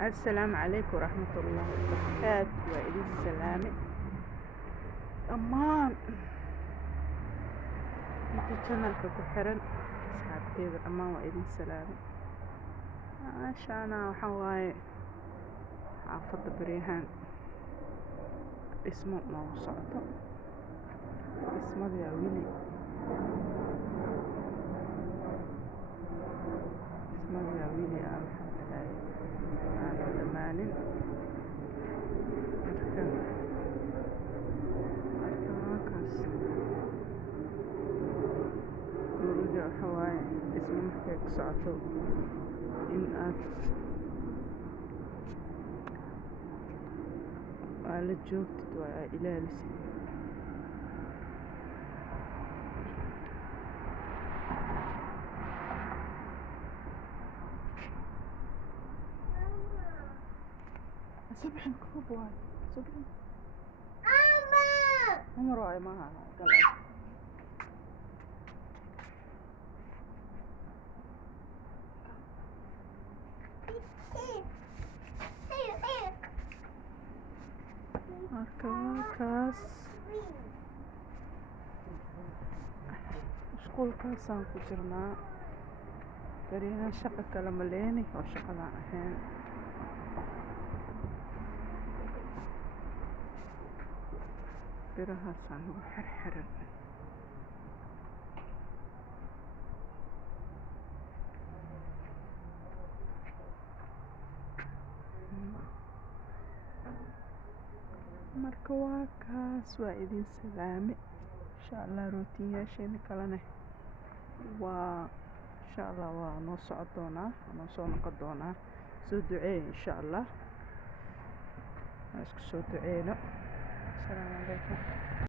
السلام عليكم ورحمة الله وبركاته وإلى السلام أمان انت channelka ku xiran asxaabteeda dhammaan waa idin salaamay maashaana waxaa waaye xaafadda baryahan dhismo noogu socdo dhismada wili aan dhamaanin markaas guriga waxaa waaye dhismo markay ku socoto in aad la joogtid waa aad ilaalisid صبحا كوب واي صبحا عمر واي ما قال markaas mashquulkaasaan ku jirnaa baryahan shaqo kala maleeni oo shaqadaan ahayn birahaasaan ugu xirxiran marka waa kaas waa idin salaame insha allah rootiyaasheena kalena waa insha allah waa noo socon doonaa noo soo noqon doonaa soo duceey insha allah isku soo duceeyno السلام عليكم